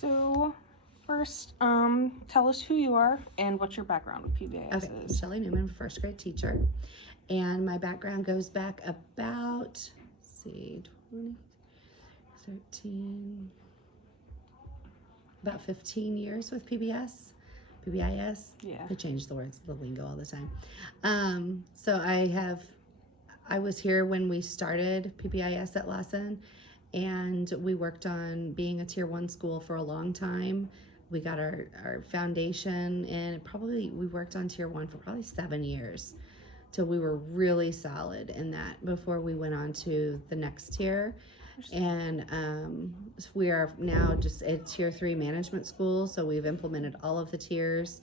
So, first, tell us who you are and what your background with PBIS Okay, is. Shelley Newman, first grade teacher, and my background goes back about, 2013, about 15 years with PBIS. Yeah. They change the words, the lingo all the time. So I was here when we started PBIS at Lawson, and we worked on being a tier 1 school for a long time. We got our foundation, and we worked on tier 1 for probably 7 years till we were really solid in that before we went on to the next tier. And we are now just a tier 3 management school, so we've implemented all of the tiers.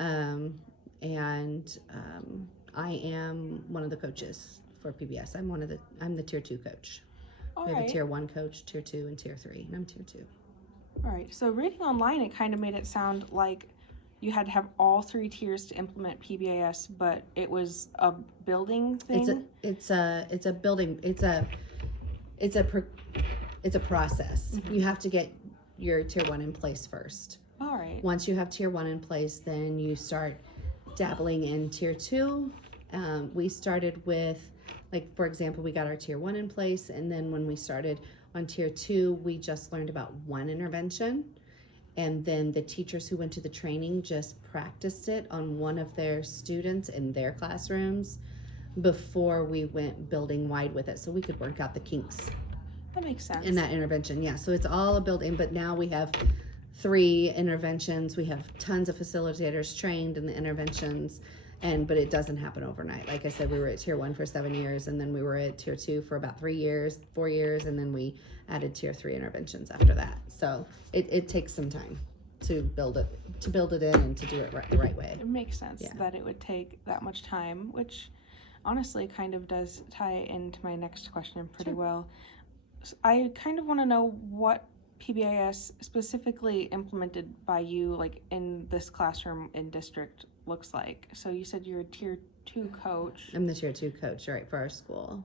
And I am one of the coaches for PBS. I'm the tier 2 coach. All We have right. a tier 1 coach, tier 2, and tier 3, and I'm tier 2. All right. So, reading online, it kind of made it sound like you had to have all 3 tiers to implement PBIS, but it was a building thing. It's a building. It's a process. Mm-hmm. You have to get your tier 1 in place first. All right. Once you have tier 1 in place, then you start dabbling in tier 2. We started with, like, for example, we got our tier 1 in place, and then when we started on tier 2, we just learned about one intervention, and then the teachers who went to the training just practiced it on one of their students in their classrooms before we went building wide with it, so we could work out the kinks That makes sense. in that intervention. Yeah, so it's all a building, but now we have 3 interventions. We have tons of facilitators trained in the interventions, but it doesn't happen overnight. Like I said, we were at tier 1 for 7 years, and then we were at tier 2 for about 4 years, and then we added tier 3 interventions after that. So it takes some time to build it in and to do it the right way. It makes sense Yeah. that it would take that much time, which honestly kind of does tie into my next question pretty Sure. well. I kind of want to know what PBIS specifically implemented by you, like in this classroom in district, looks like. So you said you're a tier 2 coach. I'm the tier 2 coach, right, for our school.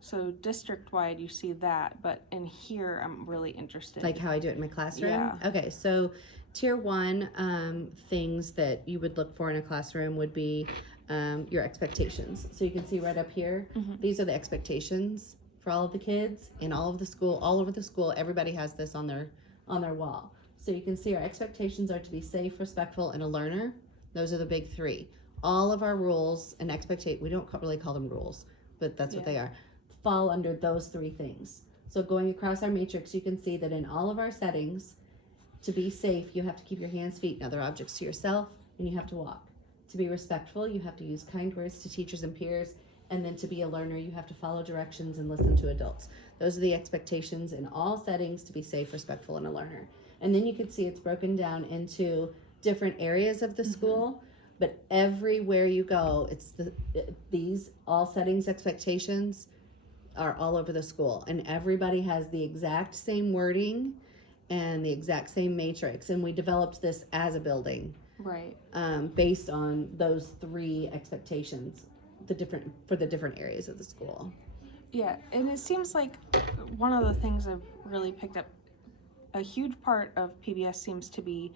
So district wide, you see that, but in here, I'm really interested. Like how I do it in my classroom? Yeah. Okay, so tier 1 things that you would look for in a classroom would be your expectations. So you can see right up here, these are the expectations for all of the kids in all over the school. Everybody has this on their wall. So you can see our expectations are to be safe, respectful, and a learner. Those are the big 3. All of our rules and we don't really call them rules, but that's what they are, fall under those 3 things. So going across our matrix, you can see that in all of our settings, to be safe, you have to keep your hands, feet, and other objects to yourself, and you have to walk. To be respectful, you have to use kind words to teachers and peers, and then to be a learner, you have to follow directions and listen to adults. Those are the expectations in all settings to be safe, respectful, and a learner. And then you can see it's broken down into different areas of the school, but everywhere you go, it's these all settings expectations are all over the school, and everybody has the exact same wording and the exact same matrix, and we developed this as a building, Right. Based on those 3 expectations, for the different areas of the school. Yeah, and it seems like one of the things I've really picked up, a huge part of PBS seems to be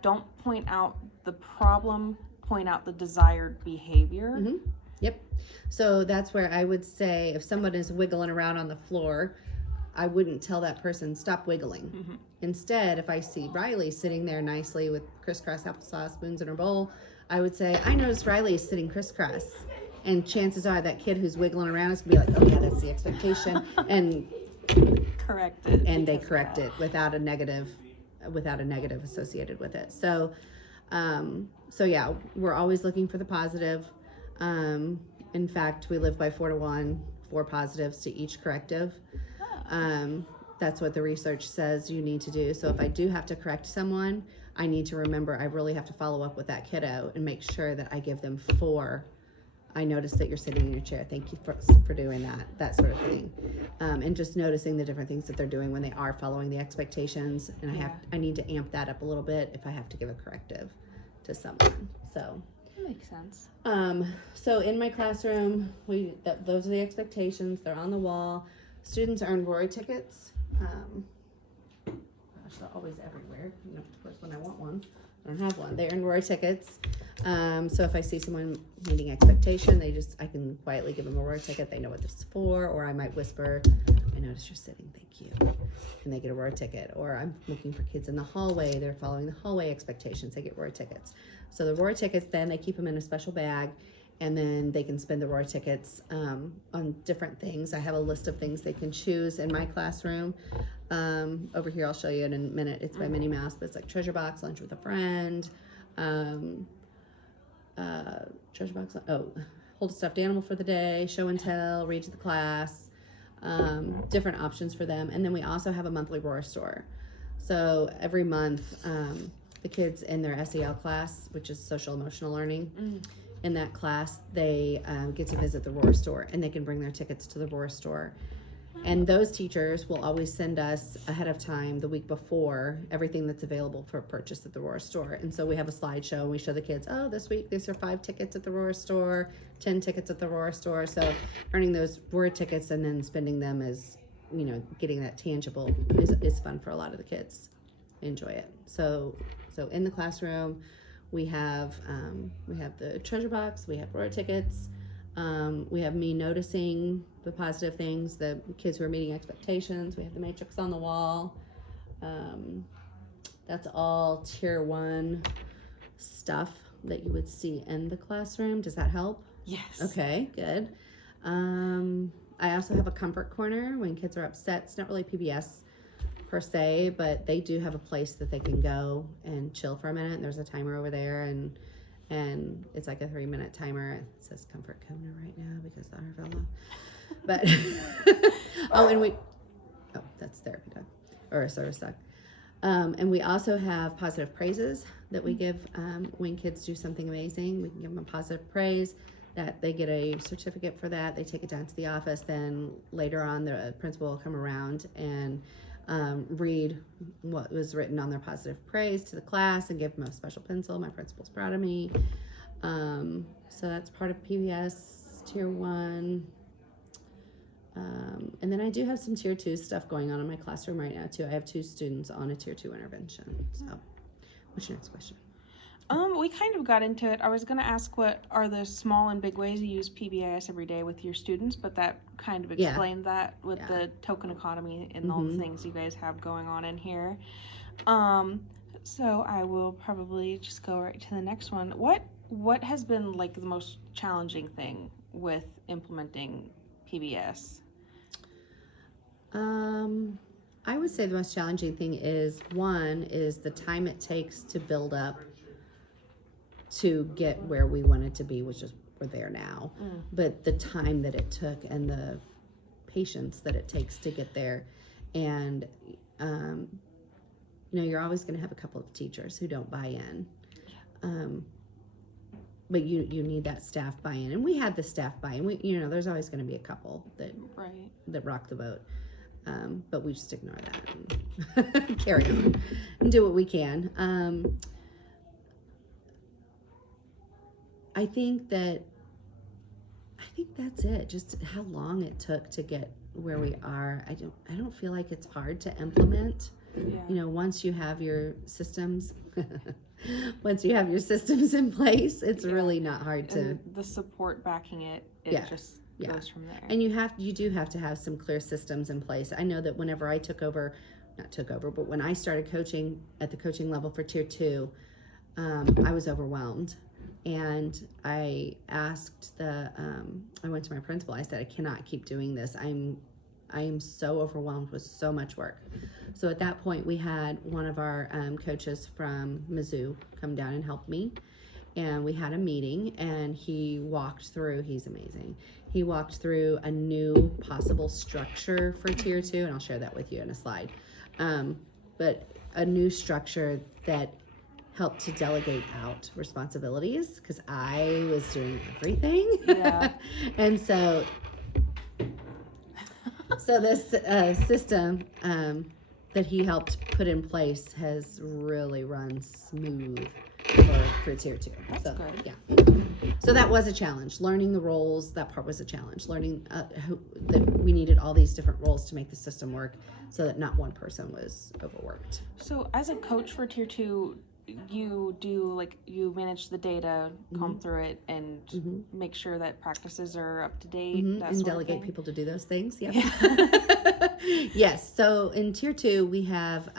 don't point out the problem, point out the desired behavior. Yep. So that's where I would say if someone is wiggling around on the floor, I wouldn't tell that person stop wiggling. Instead, if I see Riley sitting there nicely with crisscross applesauce spoons in her bowl, I would say, I noticed Riley is sitting crisscross. And chances are that kid who's wiggling around is going to be like, oh yeah, that's the expectation. And Correct it. and they because of correct that. it without a negative associated with it. So yeah, we're always looking for the positive. In fact, we live by 4 to 1, 4 positives to each corrective. That's what the research says you need to do. So if I do have to correct someone, I need to remember I really have to follow up with that kiddo and make sure that I give them 4. I noticed that you're sitting in your chair. Thank you for doing that sort of thing. And just noticing the different things that they're doing when they are following the expectations. And I need to amp that up a little bit if I have to give a corrective to someone. So That makes sense. So in my classroom, those are the expectations. They're on the wall. Students earn Rory tickets. gosh, they're always everywhere. You know, of course, when I want one, I don't have one. They earn Roar tickets. So if I see someone meeting expectation, I can quietly give them a Roar ticket. They know what this is for, or I might whisper, I noticed you're sitting, thank you. And they get a Roar ticket. Or I'm looking for kids in the hallway. They're following the hallway expectations. They get Roar tickets. So the Roar tickets, then they keep them in a special bag, and then they can spend the Roar tickets on different things. I have a list of things they can choose in my classroom. Over here, I'll show you in a minute. It's by Minnie Mouse, but it's like treasure box, lunch with a friend, treasure box, hold a stuffed animal for the day, show and tell, read to the class, different options for them. And then we also have a monthly Roar store. So every month, the kids in their SEL class, which is social emotional learning, in that class, they get to visit the Roar store, and they can bring their tickets to the Roar store. And those teachers will always send us ahead of time, the week before, everything that's available for purchase at the Roar store. And so we have a slideshow, and we show the kids, oh, this week these are 5 tickets at the Roar store, 10 tickets at the Roar store. So earning those Roar tickets and then spending them as, you know, getting that tangible is fun for a lot of the kids. Enjoy it. So in the classroom, we have the treasure box, we have Roar tickets, we have me noticing the positive things, the kids who are meeting expectations, we have the matrix on the wall. That's all tier 1 stuff that you would see in the classroom. Does that help? Yes. Okay, good. I also have a comfort corner when kids are upset. It's not really PBS per se, but they do have a place that they can go and chill for a minute. And there's a timer over there, and it's like a 3-minute timer. It says comfort corner right now because the R fell off. But that's therapy dog or a service dog. And we also have positive praises that we give when kids do something amazing. We can give them a positive praise, that they get a certificate for that. They take it down to the office. Then later on, the principal will come around and read what was written on their positive praise to the class and give them a special pencil. My principal's proud of me. So that's part of PBS tier 1. And then I do have some tier 2 stuff going on in my classroom right now too. I have 2 students on a tier 2 intervention. So what's your next question? We kind of got into it. I was going to ask what are the small and big ways you use PBIS every day with your students, but that kind of explained that with the token economy and all the things you guys have going on in here. So I will probably just go right to the next one. What has been like the most challenging thing with implementing PBS? I would say the most challenging thing is the time it takes to build up to get where we wanted to be, which is we're there now. But the time that it took and the patience that it takes to get there, and you're always going to have a couple of teachers who don't buy in. But you need that staff buy-in, and we had the staff buy-in. There's always going to be a couple that rock the boat, but we just ignore that and carry on and do what we can. I think that's it. Just how long it took to get where we are. I don't feel like it's hard to implement. Yeah. Once you have your systems. Once you have your systems in place, it's really not hard to. And the support backing it just goes from there. And you do have to have some clear systems in place. I know that whenever I but when I started coaching at the coaching level for tier 2, I was overwhelmed. And I asked I went to my principal. I said, I cannot keep doing this. I am so overwhelmed with so much work. So at that point, we had one of our coaches from Mizzou come down and help me. And we had a meeting, and he's amazing. He walked through a new possible structure for tier 2, and I'll share that with you in a slide. But a new structure that helped to delegate out responsibilities, because I was doing everything. Yeah. And so this system that he helped put in place has really run smooth for tier 2. That's so good. Yeah. So that was a challenge. Learning the roles, that part was a challenge. Learning that we needed all these different roles to make the system work, so that not one person was overworked. So as a coach for tier 2, you do like you manage the data, comb through it, and make sure that practices are up to date. That And sort delegate of thing. people to do those things. Yep. Yeah. Yes. So in tier 2, we have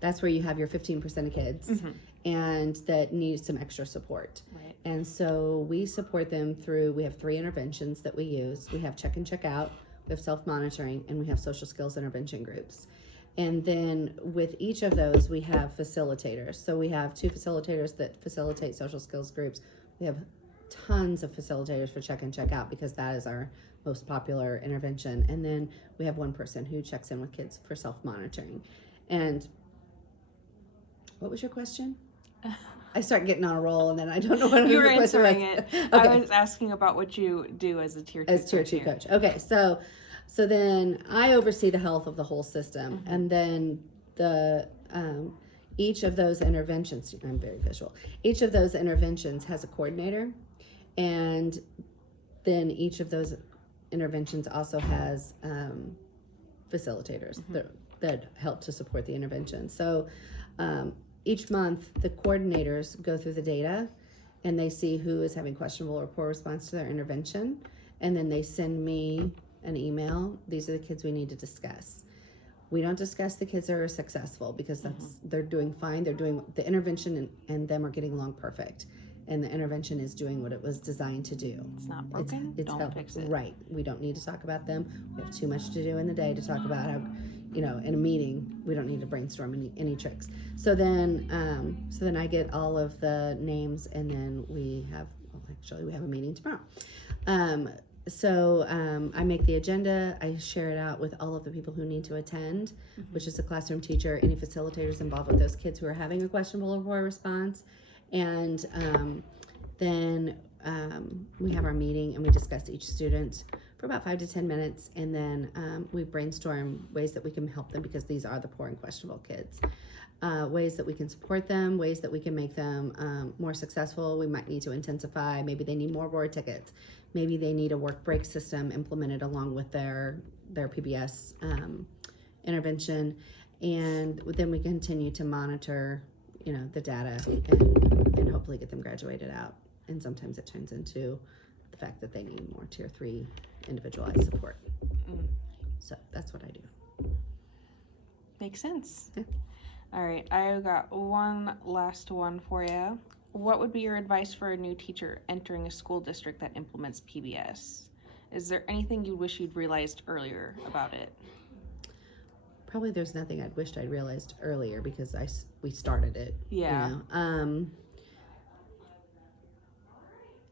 that's where you have your 15% of kids and that need some extra support. Right. And so we support them through, we have 3 interventions that we use. We have check and check out, we have self-monitoring, and we have social skills intervention groups. And then with each of those, we have facilitators. So we have 2 facilitators that facilitate social skills groups. We have tons of facilitators for check and check out because that is our most popular intervention. And then we have 1 person who checks in with kids for self-monitoring. And what was your question? I start getting on a roll and then I don't know what You were the question answering was. it. Okay. I was asking about what you do as a tier 2 As tier 2 here. coach. Okay, so then I oversee the health of the whole system, and then the each of those interventions. I'm very visual. Each of those interventions has a coordinator, and then each of those interventions also has facilitators that help to support the intervention. So each month, the coordinators go through the data, and they see who is having questionable or poor response to their intervention, and then they send me an email. These are the kids we need to discuss. We don't discuss the kids that are successful because they're doing fine. They're doing the intervention and them are getting along perfect. And the intervention is doing what it was designed to do. It's not broken. Don't help- fix it. Right. We don't need to talk about them. We have too much to do in the day to talk about how, in a meeting, we don't need to brainstorm any tricks. So then I get all of the names, and then we have a meeting tomorrow. So I make the agenda, I share it out with all of the people who need to attend, which is the classroom teacher, any facilitators involved with those kids who are having a questionable or poor response. And then we have our meeting and we discuss each student for about 5 to 10 minutes. And then we brainstorm ways that we can help them because these are the poor and questionable kids. Ways that we can support them, ways that we can make them more successful. We might need to intensify. Maybe they need more board tickets. Maybe they need a work break system implemented along with their PBS intervention. And then we continue to monitor, the data and hopefully get them graduated out. And sometimes it turns into the fact that they need more tier 3 individualized support. So that's what I do. Makes sense. Yeah. All right, I got one last one for you. What would be your advice for a new teacher entering a school district that implements PBS? Is there anything you wish you'd realized earlier about it? Probably there's nothing I'd wished I'd realized earlier because we started it. Yeah.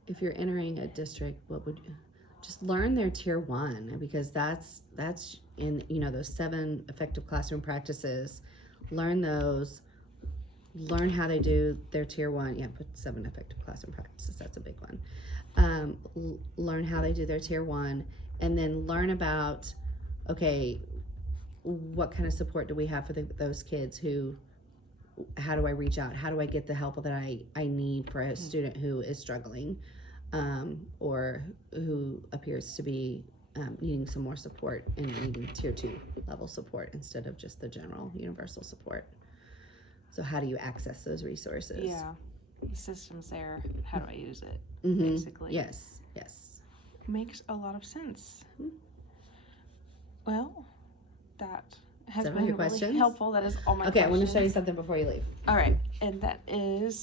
If you're entering a district, what would you just learn their tier 1 because that's in those 7 effective classroom practices. Learn those. Learn how they do their tier 1. Yeah, put 7 effective classroom practices. That's a big one. Learn how they do their tier 1, and then learn about what kind of support do we have for those kids how do I reach out? How do I get the help that I need for a student who is struggling or who appears to be needing some more support and needing tier 2 level support instead of just the general universal support. So how do you access those resources? Yeah, the system's there. How do I use it? Mm-hmm. Basically. Yes. Makes a lot of sense. Well, that has Is that all been your really questions? helpful. That is all my Okay, questions. I want to show you something before you leave. All right, and that is